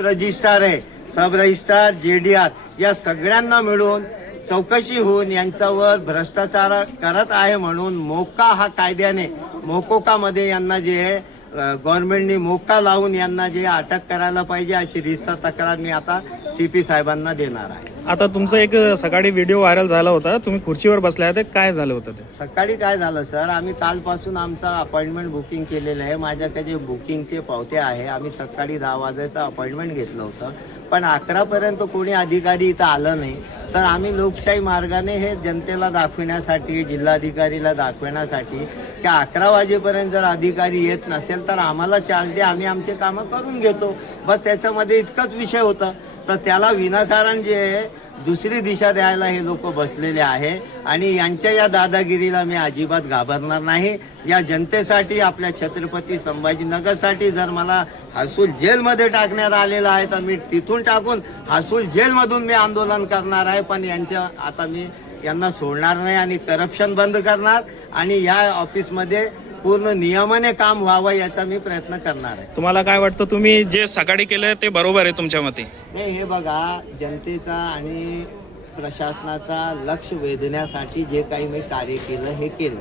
Registrar आहे, सब registrar, JDR या सगळ्यांना मिळून चौकशी होऊन यांच्यावर भ्रष्टाचार करत आहे म्हणून मोका हा कायद्याने मोकोकामध्ये यांना जे गव्हर्नमेंटने मोका लावून यांना जे अटक करायला पाहिजे अशी रीतसर तक्रार मी आता CP साहेबांना देणार आहे. आता तुमचा एक सकाळी व्हिडिओ व्हायरल झाला होता, तुम्ही खुर्चीवर बसले होते, काय झालं होतं ते? सकाळी काय झालं सर, आम्ही कालपासून आमचा अपॉइंटमेंट बुकिंग केलेलं आहे. माझ्याकडे बुकिंगचे पावते आहे. आम्ही सकाळी 10 वाजायचं अपॉइंटमेंट घेतलं होतं, पण 11पर्यंत कोणी अधिकारी इथं आलं नाही. तर आम्ही लोकशाही मार्गाने हे जनतेला दाखविण्यासाठी, जिल्हाधिकारीला दाखविण्यासाठी की 11 वाजेपर्यंत जर अधिकारी येत नसेल तर आम्हाला चार्ज द्या, आम्ही आमचे कामं करून घेतो, बस त्याच्यामध्ये इतकाच विषय होता. तर त्याला विनाकारण जे दुसरी दिशा द्यायला हे लोक बसलेले आहे आणि यांच्या या दादागिरीला मी अजिबात घाबरणार नाही. या जनतेसाठी, आपल्या छत्रपती संभाजीनगरसाठी जर मला हसूल जेलमध्ये टाकण्यात आलेलं आहे तर मी तिथून टाकून हसूल जेलमधून मी आंदोलन करणार आहे. पण आता मी यांना सोडणार नाही आणि करप्शन बंद करणार आणि या ऑफिसमध्ये पूर्ण नियमाने काम व्हावं याचा मी प्रयत्न करणार आहे. तुम्हाला काय वाटतं, तुम्ही जे सकाळी केलं ते बरोबर आहे तुमच्या मते? नाही, हे बघा, जनतेचा आणि प्रशासनाचा लक्ष वेधण्यासाठी जे काही मी कार्य केलं हे केलं.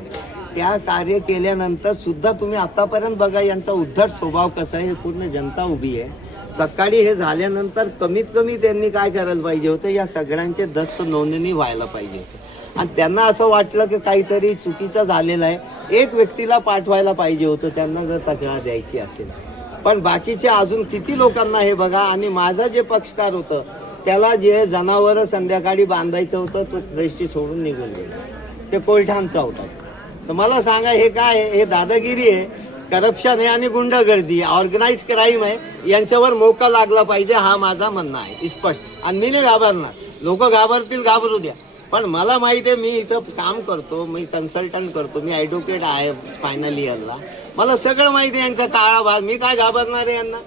त्या कार्य केल्यानंतर सुद्धा तुम्ही आतापर्यंत बघा यांचा उद्धट स्वभाव कसा आहे, हे पूर्ण जनता उभी आहे. सकाळी हे झाल्यानंतर कमीत कमी त्यांनी काय करायला पाहिजे होतं, या सगळ्यांचे दस्त नोंदणी व्हायला पाहिजे होते आणि त्यांना असं वाटलं की काहीतरी चुकीचं झालेलं आहे, एक व्यक्तीला पाठवायला पाहिजे होतं त्यांना जर तक्रार द्यायची असेल. पण बाकीचे अजून किती लोकांना हे बघा. आणि माझा जे पक्षकार होतं त्याला जे जनावरं संध्याकाळी बांधायचं होतं तो दृष्टी सोडून निघून गेला, ते कोलठांचा होता. तर मला सांगा, हे काय आहे? हे दादागिरी आहे, करप्शन आहे आणि गुंडगर्दी, ऑर्गनाइज क्राईम आहे. यांच्यावर मोका लागला पाहिजे हा माझा म्हणणं आहे स्पष्ट. आणि मी नाही घाबरणार, लोक घाबरतील, घाबरू द्या. पण मला माहिती आहे, मी इथं काम करतो, मी कन्सल्टंट करतो, मी ॲडव्होकेट आहे फायनल इयरला, मला सगळं माहिती आहे यांचा काळा भाग. मी काय घाबरणार आहे यांना?